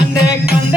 அந்த கந்த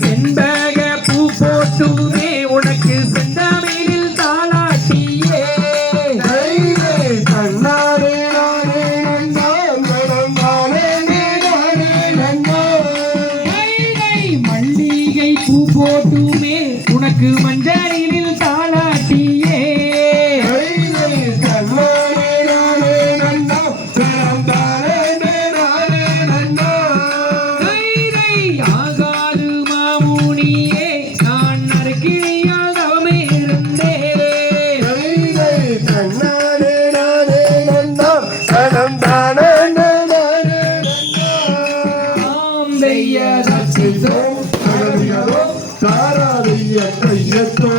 செண்பக பூ போட்டுமே உனக்கு செந்தாமையில் தாளாட்டியே கண்ணாரே மல்லிகை பூ போட்டுமே உனக்கு மஞ்சள் இல்லைய நச்சையோ தகதிகளோ தாராதைய கையத்தோ